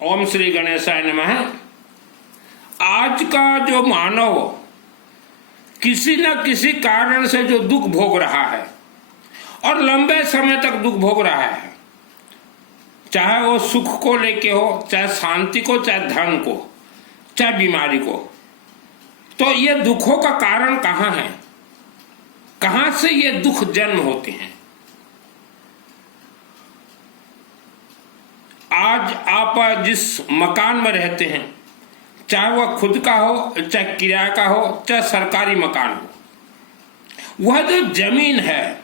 ओम श्री गणेशाय नमः। आज का जो मानव किसी न किसी कारण से जो दुख भोग रहा है और लंबे समय तक दुख भोग रहा है, चाहे वो सुख को लेके हो, चाहे शांति को, चाहे धन को, चाहे बीमारी को, तो ये दुखों का कारण कहाँ है? कहाँ से ये दुख जन्म होते हैं? आज आप जिस मकान में रहते हैं, चाहे वह खुद का हो, चाहे किराए का हो, चाहे सरकारी मकान हो, वह जो जमीन है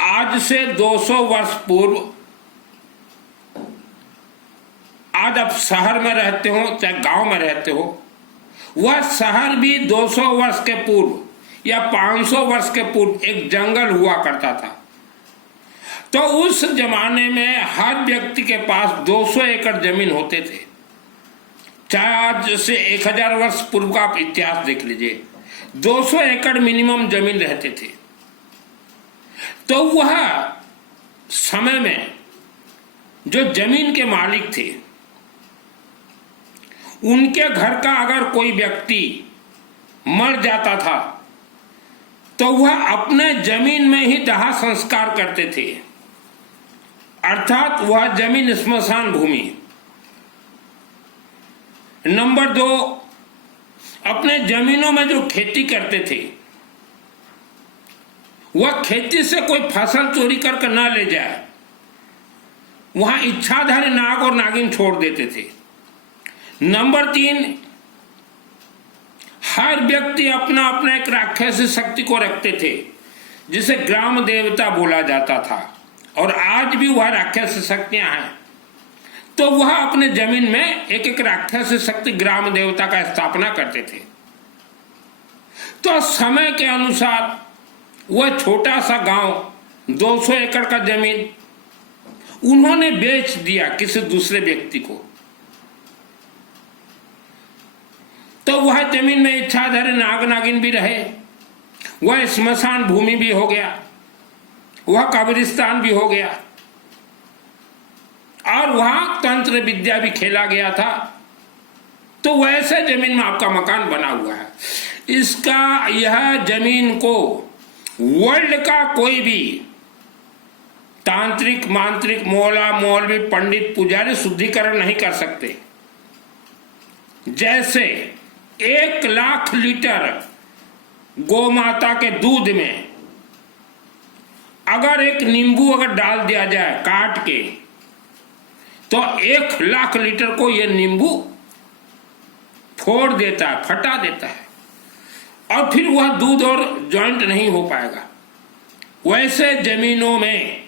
आज से 200 वर्ष पूर्व, आज आप शहर में रहते हो चाहे गांव में रहते हो, वह शहर भी 200 वर्ष के पूर्व या 500 वर्ष के पूर्व एक जंगल हुआ करता था। तो उस जमाने में हर व्यक्ति के पास 200 एकड़ जमीन होते थे। चाहे आज से 1000 वर्ष पूर्व का आप इतिहास देख लीजिए, 200 एकड़ मिनिमम जमीन रहते थे। तो वह समय में जो जमीन के मालिक थे, उनके घर का अगर कोई व्यक्ति मर जाता था तो वह अपने जमीन में ही दाह संस्कार करते थे, अर्थात वह जमीन स्मशान भूमि। नंबर 2, अपने जमीनों में जो खेती करते थे, वह खेती से कोई फसल चोरी करके ना ले जाए, वहां इच्छाधारी नाग और नागिन छोड़ देते थे। नंबर 3, हर व्यक्ति अपना अपना एक राक्षसी शक्ति को रखते थे, जिसे ग्राम देवता बोला जाता था, और आज भी वह राक्षसी शक्तियां हैं। तो वह अपने जमीन में एक एक राक्षसी शक्ति ग्राम देवता का स्थापना करते थे। तो समय के अनुसार वह छोटा सा गांव 200 एकड़ का जमीन उन्होंने बेच दिया किसी दूसरे व्यक्ति को। तो वह जमीन में इच्छाधारी नाग नागिन भी रहे, वह स्मशान भूमि भी हो गया, वह कब्रिस्तान भी हो गया, और वहां तंत्र विद्या भी खेला गया था। तो वैसे जमीन में आपका मकान बना हुआ है। इसका यह जमीन को वर्ल्ड का कोई भी तांत्रिक, मांत्रिक, मौला, मौलवी, पंडित, पुजारी शुद्धिकरण नहीं कर सकते। जैसे 1 लाख लीटर गौ माता के दूध में अगर एक नींबू अगर डाल दिया जाए काट के, तो 1 लाख लीटर को यह नींबू फोड़ देता है, फटा देता है, और फिर वह दूध और जॉइंट नहीं हो पाएगा। वैसे जमीनों में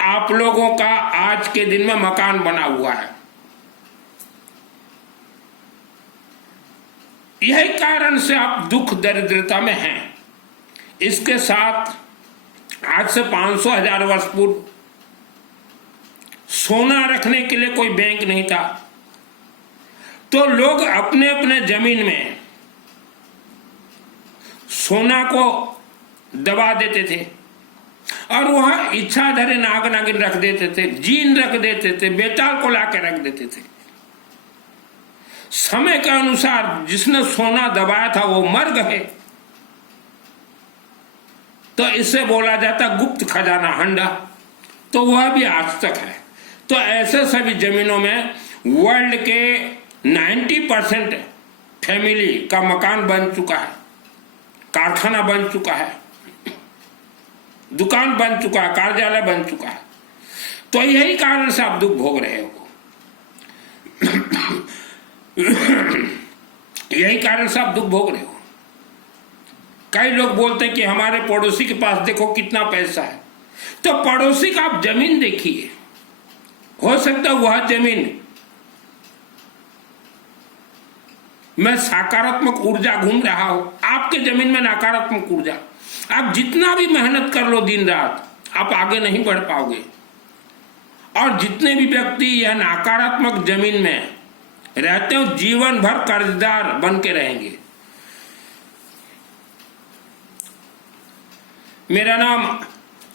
आप लोगों का आज के दिन में मकान बना हुआ है। यही कारण से आप दुख दरिद्रता में हैं। इसके साथ आज से 500-1000 वर्ष पूर्व सोना रखने के लिए कोई बैंक नहीं था, तो लोग अपने अपने जमीन में सोना को दबा देते थे और वहां इच्छाधारी नाग नागिन रख देते थे, जीन रख देते थे, बेताल को लाके रख देते थे। समय के अनुसार जिसने सोना दबाया था वो मर गए, तो इससे बोला जाता गुप्त खजाना हंडा। तो वह भी आज तक है। तो ऐसे सभी जमीनों में वर्ल्ड के 90% फैमिली का मकान बन चुका है, कारखाना बन चुका है, दुकान बन चुका है, कार्यालय बन चुका है। तो यही कारण से आप दुख भोग रहे हो। यही कारण से आप दुख भोग रहे हो। कई लोग बोलते हैं कि हमारे पड़ोसी के पास देखो कितना पैसा है। तो पड़ोसी का आप जमीन देखिए, हो सकता है वह जमीन में सकारात्मक ऊर्जा घूम रहा हो, आपके जमीन में नकारात्मक ऊर्जा। आप जितना भी मेहनत कर लो दिन रात, आप आगे नहीं बढ़ पाओगे। और जितने भी व्यक्ति यह नकारात्मक जमीन में रहते हो, जीवन भर कर्जदार बन के रहेंगे। मेरा नाम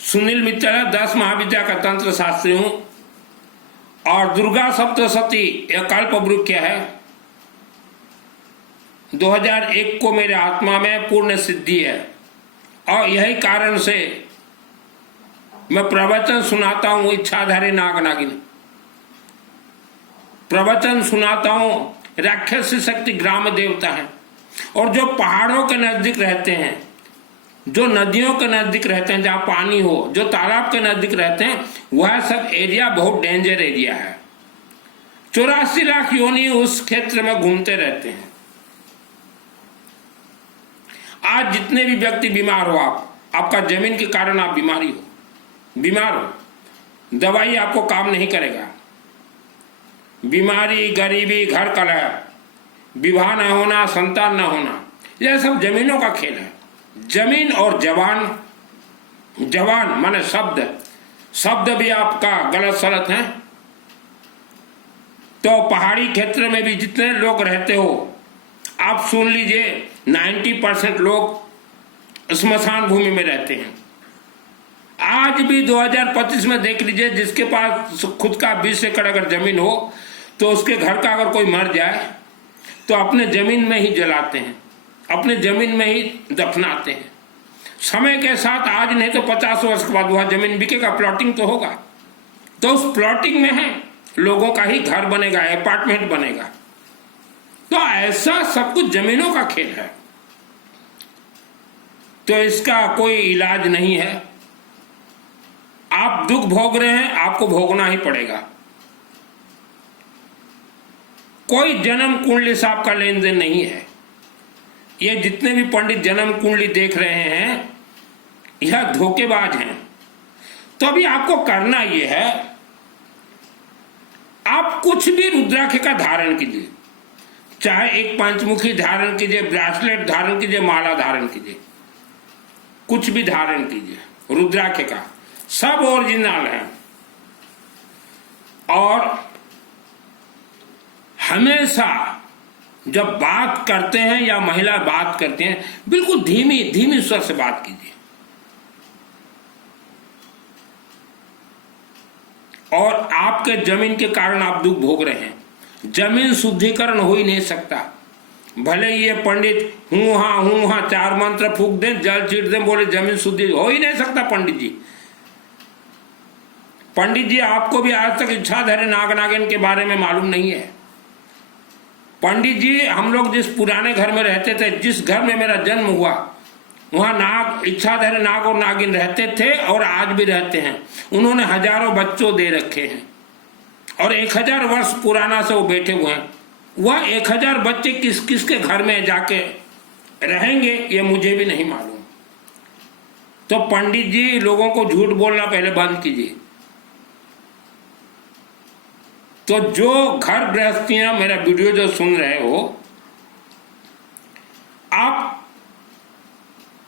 सुनील मित्तल है, 10 महाविद्या का तंत्र शास्त्री हूं। और दुर्गा सप्तशती यह कल्पवृक्ष है। 2001 को मेरे आत्मा में पूर्ण सिद्धि है और यही कारण से मैं प्रवचन सुनाता हूं। इच्छाधारी नाग नागिन प्रवचन सुनाता हूं। राक्षसी शक्ति ग्राम देवता है। और जो पहाड़ों के नजदीक रहते हैं, जो नदियों के नजदीक रहते हैं, जहां पानी हो, जो तालाब के नजदीक रहते हैं, वह सब एरिया बहुत डेंजर एरिया है। 84 लाख योनि उस क्षेत्र में घूमते रहते हैं। आज जितने भी व्यक्ति बीमार हो, आपका जमीन के कारण आप बीमार हो, दवाई आपको काम नहीं करेगा। बीमारी, गरीबी, घर कलह, विवाह न होना, संतान न होना, यह सब जमीनों का खेल है। जमीन और जवान माने शब्द भी आपका गलत सलत है। तो पहाड़ी क्षेत्र में भी जितने लोग रहते हो, आप सुन लीजिए, 90% लोग स्मशान भूमि में रहते हैं। आज भी 2025 में देख लीजिए, जिसके पास खुद का 20 एकड़ अगर जमीन हो, तो उसके घर का अगर कोई मर जाए तो अपने जमीन में ही जलाते हैं, अपने जमीन में ही दफनाते हैं। समय के साथ आज नहीं तो 50 वर्ष के बाद वह जमीन बिकेगा, प्लॉटिंग तो होगा। तो उस प्लॉटिंग में है लोगों का ही घर बनेगा, अपार्टमेंट बनेगा। तो ऐसा सब कुछ जमीनों का खेल है। तो इसका कोई इलाज नहीं है। आप दुख भोग रहे हैं, आपको भोगना ही पड़ेगा। कोई जन्म कुंडली से आपका लेन देन नहीं है। ये जितने भी पंडित जन्म कुंडली देख रहे हैं, यह धोखेबाज हैं। तो अभी आपको करना यह है, आप कुछ भी रुद्राक्ष का धारण कीजिए, चाहे एक पंचमुखी धारण कीजिए, ब्रासलेट धारण कीजिए, माला धारण कीजिए, कुछ भी धारण कीजिए रुद्राक्ष का, सब ओरिजिनल है। और हमेशा जब बात करते हैं या महिला बात करते हैं, बिल्कुल धीमी स्वर से बात कीजिए। और आपके जमीन के कारण आप दुख भोग रहे हैं। जमीन शुद्धिकरण हो ही नहीं सकता। भले ये पंडित हूं हाँ 4 मंत्र फूक दें, जल चीट दें, बोले जमीन शुद्धि, हो ही नहीं सकता। पंडित जी आपको भी आज तक इच्छाधारी नाग नागिन के बारे में मालूम नहीं है। पंडित जी, हम लोग जिस पुराने घर में रहते थे, जिस घर में मेरा जन्म हुआ, वहां नाग, इच्छाधारी नाग और नागिन रहते थे और आज भी रहते हैं। उन्होंने हजारों बच्चों दे रखे हैं और 1000 वर्ष पुराना से वो बैठे हुए हैं। वह 1000 बच्चे किस किस के घर में जाके रहेंगे, ये मुझे भी नहीं मालूम। तो पंडित जी, लोगों को झूठ बोलना पहले बंद कीजिए। तो जो घर गृहस्थियां मेरा वीडियो जो सुन रहे हो, आप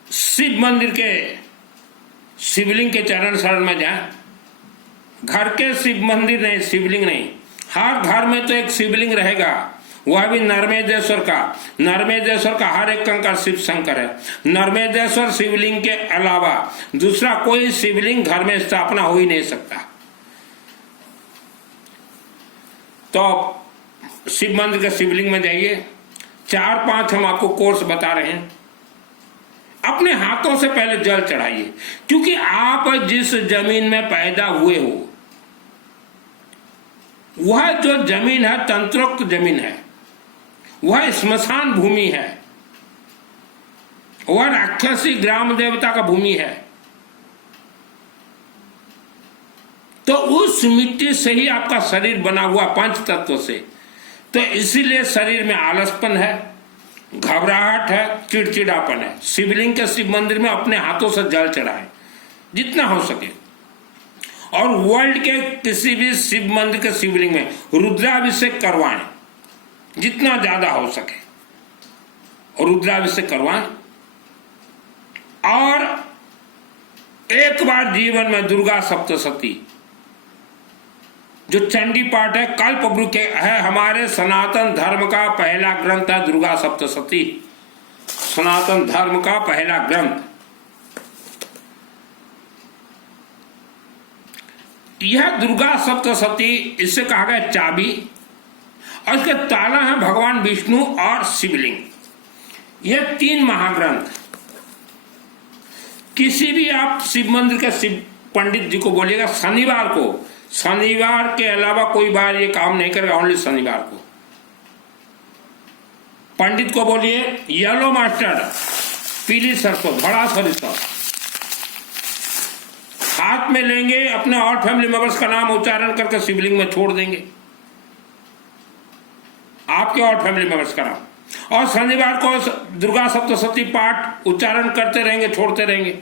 शिव मंदिर के शिवलिंग के चरण शरण में जाएं। घर के शिव मंदिर नहीं, शिवलिंग नहीं, हर घर में तो एक शिवलिंग रहेगा, वह भी नर्मदेश्वर का। नर्मदेश्वर का हर एक कंकर शिव शंकर है। नर्मदेश्वर शिवलिंग के अलावा दूसरा कोई शिवलिंग घर में स्थापना हो ही नहीं सकता। तो शिव मंदिर के शिवलिंग में जाइए। 4-5 हम आपको कोर्स बता रहे हैं। अपने हाथों से पहले जल चढ़ाइए, क्योंकि आप जिस जमीन में पैदा हुए हो, वह जो जमीन है तंत्रोक्त जमीन है, वह स्मशान भूमि है, वह राक्षसी ग्राम देवता का भूमि है। तो उस मिट्टी से ही आपका शरीर बना हुआ, 5 तत्व से। तो इसीलिए शरीर में आलसपन है, घबराहट है, चिड़चिड़ापन है। शिवलिंग के शिव मंदिर में अपने हाथों से जल चढ़ाएं जितना हो सके। और वर्ल्ड के किसी भी शिव मंदिर के शिवलिंग में रुद्राभिषेक करवाएं जितना ज्यादा हो सके, रुद्राभिषेक करवाएं। और एक बार जीवन में दुर्गा सप्तशती जो चंडी पाठ है, कल्पवृक्ष है, हमारे सनातन धर्म का पहला ग्रंथ है दुर्गा सप्तशती। सनातन धर्म का पहला ग्रंथ। यह दुर्गा सप्तशती, इससे कहा गया चाबी, और इसके ताला है भगवान विष्णु और शिवलिंग। यह 3 महाग्रंथ। किसी भी आप शिव मंदिर के शिव पंडित जी को बोलिएगा शनिवार को, शनिवार के अलावा कोई बार ये काम नहीं करेगा, ओनली शनिवार को। पंडित को बोलिए येलो मस्टर्ड, पीली सरसों, बड़ा सरिता हाथ में लेंगे, अपने और फैमिली मेंबर्स का नाम उच्चारण करके शिवलिंग में छोड़ देंगे, आपके और फैमिली मेंबर्स का नाम, और शनिवार को दुर्गा सप्तशती पाठ उच्चारण करते रहेंगे, छोड़ते रहेंगे।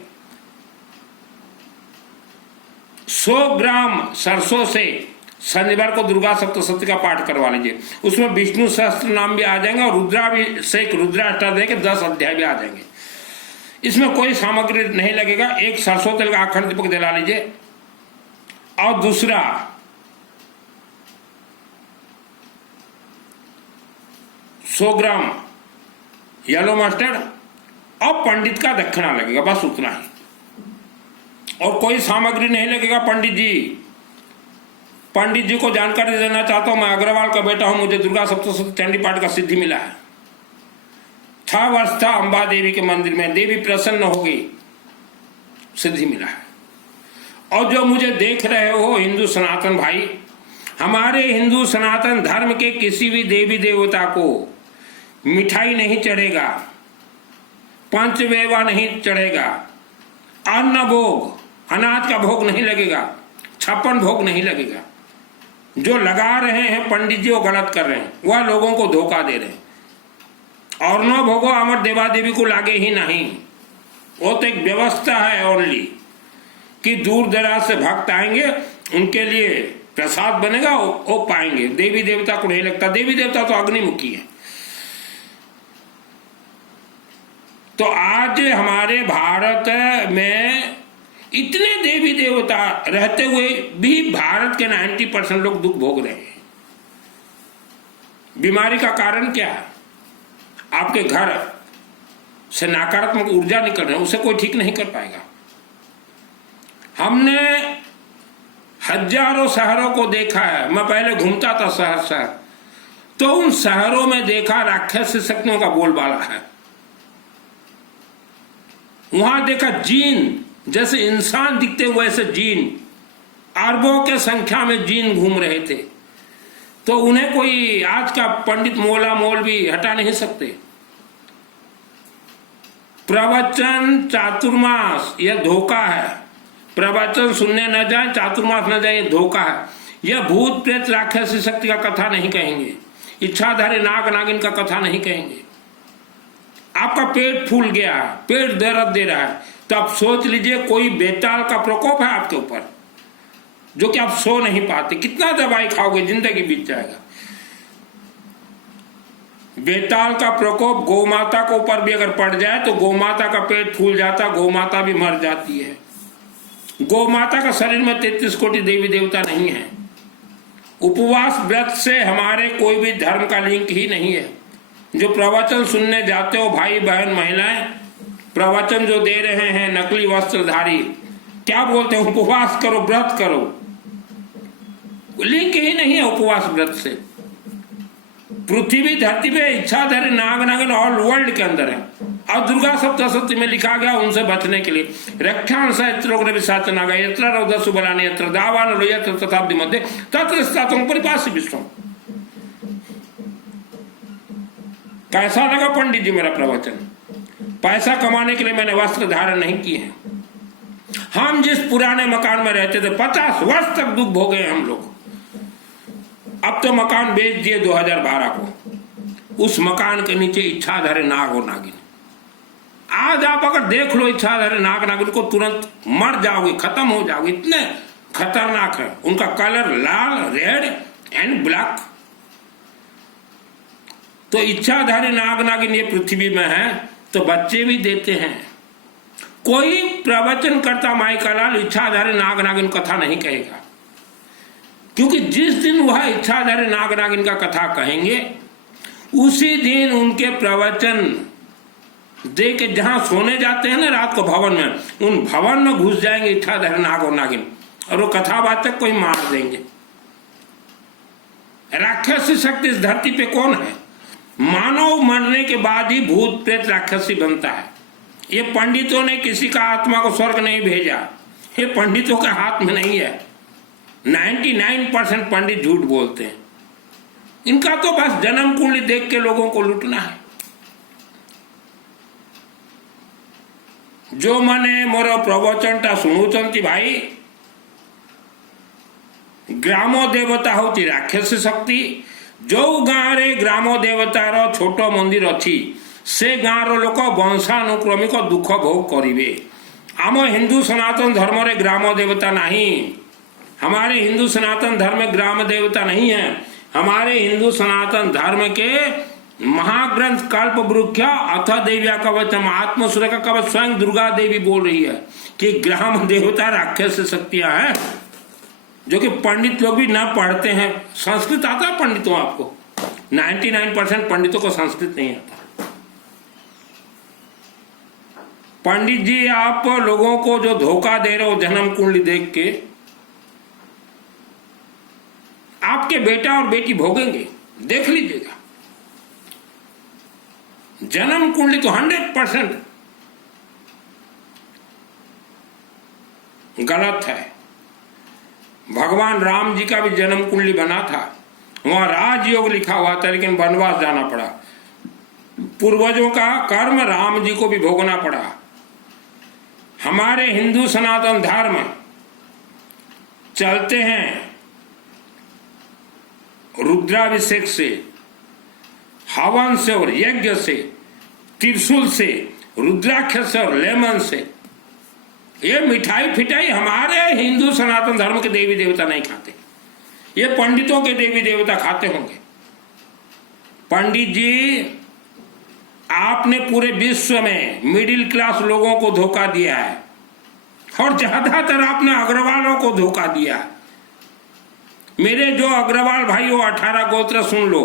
100 ग्राम सरसों से शनिवार को दुर्गा सप्तशती का पाठ करवा लीजिए। उसमें विष्णु सहस्त्र नाम भी आ जाएंगे और रुद्राभिषेक, रुद्राष्टक के 10 अध्याय भी आ जाएंगे। इसमें कोई सामग्री नहीं लगेगा। एक सरसों तेल का अखंड दीपक जला लीजिए, और दूसरा 100 ग्राम येलो मस्टर्ड और पंडित का दक्षिणा लगेगा, बस उतना ही, और कोई सामग्री नहीं लगेगा। पंडित जी को जानकारी देना चाहता हूं, मैं अग्रवाल का बेटा हूं, मुझे दुर्गा सप्तशती चंडी पाठ का सिद्धि मिला है। 6 वर्ष था अंबा देवी के मंदिर में, देवी प्रसन्न हो गई, सिद्धि मिला है। और जो मुझे देख रहे हो हिंदू सनातन भाई, हमारे हिंदू सनातन धर्म के किसी भी देवी देवता को मिठाई नहीं चढ़ेगा, पंचमेवा नहीं चढ़ेगा, अन्न भोग, अनाज का भोग नहीं लगेगा, 56 भोग नहीं लगेगा। जो लगा रहे हैं पंडित जी वो गलत कर रहे हैं, वह लोगों को धोखा दे रहे हैं। और न भोगो अमर देवा देवी को लागे ही नहीं, वो तो एक व्यवस्था है ओनली, कि दूर दराज से भक्त आएंगे, उनके लिए प्रसाद बनेगा, वो पाएंगे। देवी देवता को नहीं लगता, देवी देवता तो अग्निमुखी है। तो आज हमारे भारत में इतने देवी देवता रहते हुए भी भारत के 90% लोग दुख भोग रहे हैं। बीमारी का कारण क्या है? आपके घर से नकारात्मक ऊर्जा निकल रही है, उसे कोई ठीक नहीं कर पाएगा। हमने हजारों शहरों को देखा है, मैं पहले घूमता था शहर, तो उन शहरों में देखा राक्षस शक्तियों का बोलबाला है। वहां देखा जीन, जैसे इंसान दिखते वैसे जीन, अरबों के संख्या में जीन घूम रहे थे। तो उन्हें कोई आज का पंडित मोला मोल भी हटा नहीं सकते। प्रवचन चातुर्मास यह धोखा है। प्रवचन सुनने न जाए, चातुर्मास न जाए, यह धोखा है। यह भूत प्रेत राक्षसी शक्ति का कथा नहीं कहेंगे, इच्छाधारी नाग नागिन का कथा नहीं कहेंगे। आपका पेट फूल गया, पेट दर्द दे रहा है, तो आप सोच लीजिए कोई बेताल का प्रकोप है आपके ऊपर, जो कि आप सो नहीं पाते। कितना दवाई खाओगे, जिंदगी बीत जाएगा। बेताल का प्रकोप गौमाता के ऊपर भी अगर पड़ जाए तो गौमाता का पेट फूल जाता, गौमाता भी मर जाती है। गौमाता का शरीर में 33 कोटि देवी देवता नहीं है। उपवास व्रत से हमारे कोई भी धर्म का लिंक ही नहीं है। जो प्रवचन सुनने जाते हो भाई बहन महिलाएं, प्रवचन जो दे रहे हैं नकली वस्त्रधारी, क्या बोलते हैं? उपवास करो, व्रत करो, लिंक ही नहीं है उपवास व्रत से। पृथ्वी धरती पे इच्छाधारी नाग नागिन ऑल वर्ल्ड के अंदर है। और दुर्गा सप्तशती में लिखा गया उनसे बचने के लिए, रक्षांश नागा यत्र रौदसु बलानि यत्र दावान यत्र तथाब्दि मध्य तत्र स्थातुं परिपासि विश्वम्। कैसा लगा पंडित जी मेरा प्रवचन? पैसा कमाने के लिए मैंने वस्त्र धारण नहीं किए हैं। हम जिस पुराने मकान में रहते थे 50 वर्ष तक दुख भोगे हम लोग। अब तो मकान बेच दिए 2012 को। उस मकान के नीचे इच्छाधारी नाग और नागिन। आज आप अगर देख लो इच्छाधारी नाग नागिन को, तुरंत मर जाओगे, खत्म हो जाओगे, इतने खतरनाक है। उनका colour Lal, red and black. तो इच्छाधारी नाग नागिन ये पृथ्वी में है तो बच्चे भी देते हैं। कोई प्रवचन करता माइका लाल इच्छाधारी नाग नागिन कथा नहीं कहेगा, क्योंकि जिस दिन वह इच्छाधारी नाग नागिन का कथा कहेंगे उसी दिन उनके प्रवचन दे के जहां सोने जाते हैं ना रात को भवन में, उन भवन में घुस जाएंगे इच्छाधारी नाग और नागिन और वो कथावाचक को ही मार देंगे। राक्षसी शक्ति इस धरती पे कौन है? मानव मरने के बाद ही भूत प्रेत राक्षसी बनता है। ये पंडितों ने किसी का आत्मा को स्वर्ग नहीं भेजा, ये पंडितों के हाथ में नहीं है। 99% पंडित झूठ बोलते हैं। इनका तो बस जन्म कुंडली देख के लोगों को लूटना है। जो मने मोर प्रवचनटा शुणुचंती भाई, ग्राम देवता होती राक्षसी शक्ति। जो गाँव रे ग्राम देवतार छोट मंदिर अच्छी से गाँव लोक वंशानुक्रमिक दुख भोग करिवे। आम हिंदू सनातन धर्म रे ग्राम देवता नहीं। हमारे हिंदू सनातन धर्म में ग्राम देवता नहीं है। हमारे हिंदू सनातन धर्म के महाग्रंथ कल्प वृक्ष अथ देव्या कवचम आत्मसुर का कवच स्वयं दुर्गा देवी बोल रही है कि ग्राम देवता राक्षस शक्तियां हैं, जो कि पंडित लोग भी ना पढ़ते हैं। संस्कृत आता है पंडितों? आपको 99% पंडितों को संस्कृत नहीं आता। पंडित जी, आप लोगों को जो धोखा दे रहे हो जन्म कुंडली देख के, आपके बेटा और बेटी भोगेंगे, देख लीजिएगा। जन्म कुंडली तो 100% गलत है। भगवान राम जी का भी जन्म कुंडली बना था, वहां राजयोग लिखा हुआ था, लेकिन वनवास जाना पड़ा। पूर्वजों का कर्म राम जी को भी भोगना पड़ा। हमारे हिंदू सनातन धर्म चलते हैं रुद्राभिषेक से, हवन से और यज्ञ से, त्रिशूल से, रुद्राक्ष से और लेमन से। ये मिठाई फिटाई हमारे हिंदू सनातन धर्म के देवी देवता नहीं खाते, ये पंडितों के देवी देवता खाते होंगे। पंडित जी, आपने पूरे विश्व में मिडिल क्लास लोगों को धोखा दिया है और ज्यादातर आपने अग्रवालों को धोखा दिया। मेरे जो अग्रवाल भाई हो 18 गोत्र सुन लो,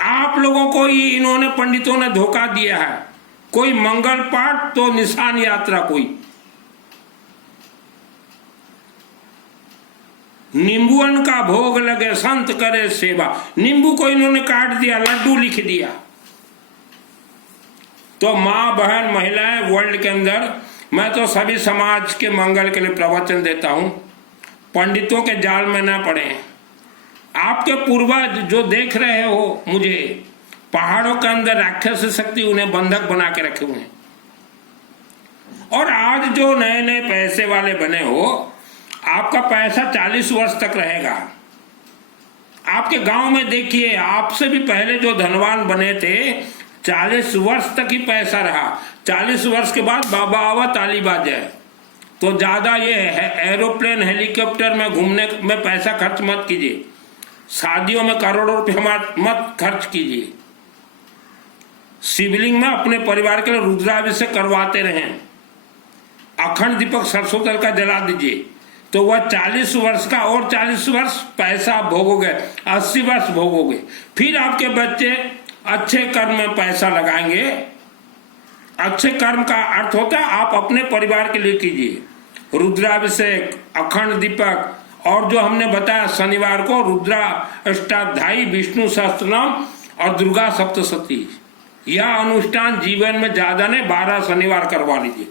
आप लोगों को ही इन्होंने पंडितों ने धोखा दिया है। कोई मंगल पाठ तो निशान यात्रा, कोई नींबुअन का भोग लगे संत करे सेवा। नींबू को इन्होंने काट दिया, लड्डू लिख दिया। तो माँ बहन महिलाएं वर्ल्ड के अंदर, मैं तो सभी समाज के मंगल के लिए प्रवचन देता हूं, पंडितों के जाल में ना पड़े। आपके पूर्वज जो देख रहे हो मुझे, पहाड़ों के अंदर राक्षस शक्ति उन्हें बंधक बना के रखे हुए हैं। और आज जो नए नए पैसे वाले बने हो, आपका पैसा 40 वर्ष तक रहेगा। आपके गांव में देखिए, आपसे भी पहले जो धनवान बने थे 40 वर्ष तक ही पैसा रहा। 40 वर्ष के बाद बाबा आवा ताली बाजे। तो ज्यादा ये एरोप्लेन हेलीकॉप्टर में घूमने में पैसा खर्च मत कीजिए, शादियों में करोड़ों रुपए मत खर्च कीजिए। शिवलिंग में अपने परिवार के लिए रुद्राभिषेक करवाते रहें। अखंड दीपक सरसों तेल का जला दीजिए, तो वह 40 वर्ष का और 40 वर्ष पैसा आप भोगोगे, 80 वर्ष भोगोगे। फिर आपके बच्चे अच्छे कर्म में पैसा लगाएंगे। अच्छे कर्म का अर्थ होता है आप अपने परिवार के लिए कीजिए रुद्राभिषेक, अखंड दीपक, और जो हमने बताया शनिवार को रुद्रा अष्टाध्यायी, विष्णु सहस्त्रनाम और दुर्गा सप्तशती। यह अनुष्ठान जीवन में ज्यादा नहीं, 12 शनिवार करवा लीजिए।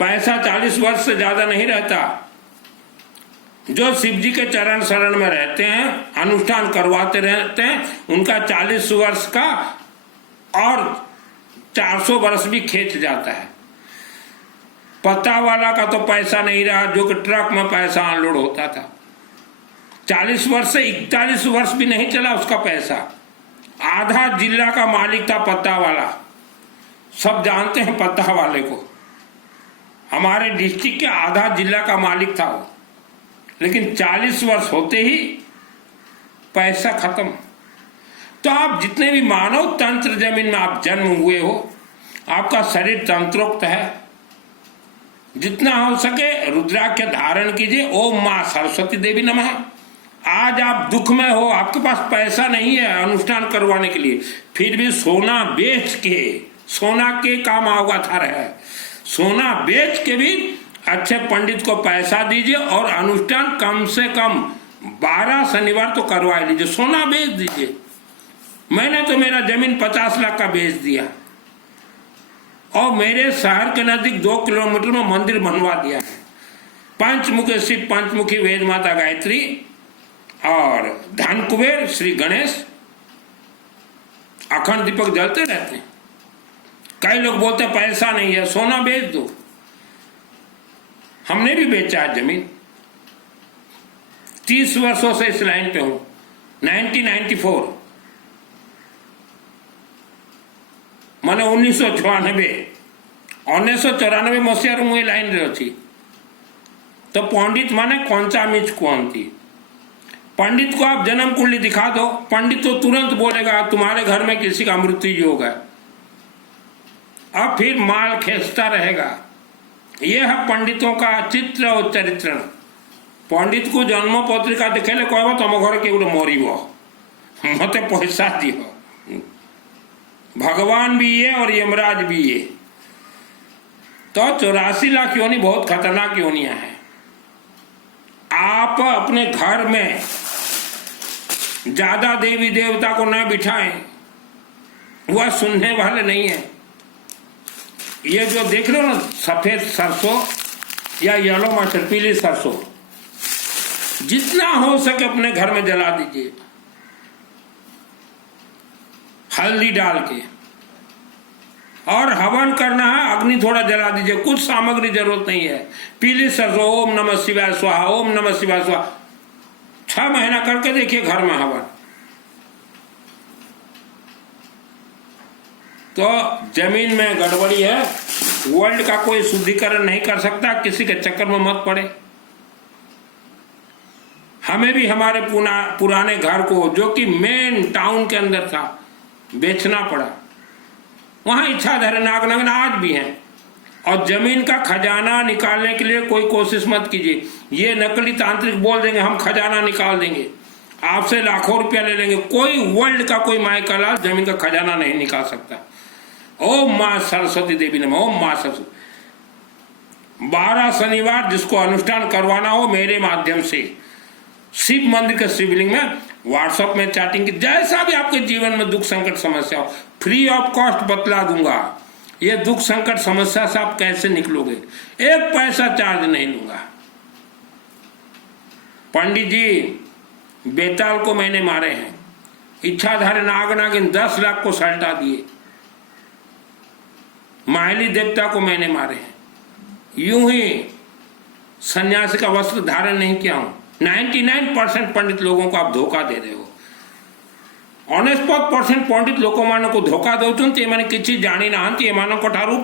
पैसा 40 वर्ष से ज्यादा नहीं रहता। जो शिव जी के चरण शरण में रहते हैं, अनुष्ठान करवाते रहते हैं, उनका 40 वर्ष का और 400 वर्ष भी खींच जाता है। पत्ता वाला का तो पैसा नहीं रहा, जो कि ट्रक में पैसा अनलोड होता था। 40 वर्ष से 41 वर्ष भी नहीं चला उसका पैसा। आधा जिला का मालिक था पत्ता वाला, सब जानते हैं पत्ता वाले को। हमारे डिस्ट्रिक्ट के आधा जिला का मालिक था वो, लेकिन 40 वर्ष होते ही पैसा खत्म। तो आप जितने भी मानव तंत्र जमीन में आप जन्म हुए हो, आपका शरीर तंत्रोक्त है। जितना हो सके रुद्राक्ष धारण कीजिए। ओम मां सरस्वती देवी नमः। आज आप दुख में हो, आपके पास पैसा नहीं है अनुष्ठान करवाने के लिए, फिर भी सोना बेच के, सोना के काम अवगत है, सोना बेच के भी अच्छे पंडित को पैसा दीजिए और अनुष्ठान कम से कम 12 शनिवार तो करवा लीजिए, सोना बेच दीजिए। मैंने तो मेरा जमीन 50 लाख का बेच दिया और मेरे शहर के नजदीक 2 किलोमीटर में मंदिर बनवा दिया है। पंचमुखी स्थित पंचमुखी वेद माता गायत्री और धन कुबेर श्री गणेश अखंड दीपक जलते रहते हैं। कई लोग बोलते पैसा नहीं है, सोना बेच दो। हमने भी बेचा है जमीन। 30 वर्षों से इस लाइन पे हूं। 1994 मैंने 1994 मसीह मुझे लाइन रही तो पंडित माने कौनचा मिच कौन थी। पंडित को आप जन्म कुंडली दिखा दो, पंडित तो तुरंत बोलेगा तुम्हारे घर में किसी का मृत्यु योग है, अब फिर माल खींचता रहेगा। यह है पंडितों का चित्र और चरित्र। पंडित को जन्म पत्रिका दिखेले कहब तुम घर के मरब मत पैसा दियो। भगवान भी ये और यमराज भी ये। तो 84 लाख योनि बहुत खतरनाक योनियां हैं। आप अपने घर में ज्यादा देवी देवता को न बिठाएं, वह सुनने वाले नहीं है। ये जो देख रहे हो ना सफेद सरसों या येलो मटर पीली सरसों, जितना हो सके अपने घर में जला दीजिए हल्दी डाल के। और हवन करना है, अग्नि थोड़ा जला दीजिए, कुछ सामग्री जरूरत नहीं है। पीली सरसों ओम नमः शिवाय स्वाहा, ओम नमः शिवाय स्वाहा 6 महीना करके देखिए घर में हवन। तो जमीन में गड़बड़ी है, वर्ल्ड का कोई शुद्धिकरण नहीं कर सकता, किसी के चक्कर में मत पड़े। हमें भी हमारे पुराने घर को जो कि मेन टाउन के अंदर था बेचना पड़ा। वहां इच्छाधारी नाग आज भी हैं। और जमीन का खजाना निकालने के लिए कोई कोशिश मत कीजिए। ये नकली तांत्रिक बोल देंगे हम खजाना निकाल देंगे, आपसे लाखों रुपया ले लेंगे। कोई वर्ल्ड का कोई माइकल जमीन का खजाना नहीं निकाल सकता। ओम मां सरस्वती देवी नमः, ओम मां सरस्वती। 12 शनिवार जिसको अनुष्ठान करवाना हो मेरे माध्यम से शिव मंदिर के शिवलिंग में व्हाट्सएप में चैटिंग की, जैसा भी आपके जीवन में दुख संकट समस्या हो फ्री ऑफ कॉस्ट बतला दूंगा। ये दुख संकट समस्या से आप कैसे निकलोगे, 1 पैसा चार्ज नहीं लूंगा। पंडित जी बेताल को मैंने मारे हैं, इच्छाधारी नागिन 10 लाख को सल्टा दिए, माहिली देवता को मैंने मारे हैं। यूं ही सन्यासी का वस्त्र धारण नहीं किया हूं। 99% पंडित लोगों को आप धोखा दे रहे हो। 49% पंडित लोक को धोखा दौरान किसी जानी ना एम ठारू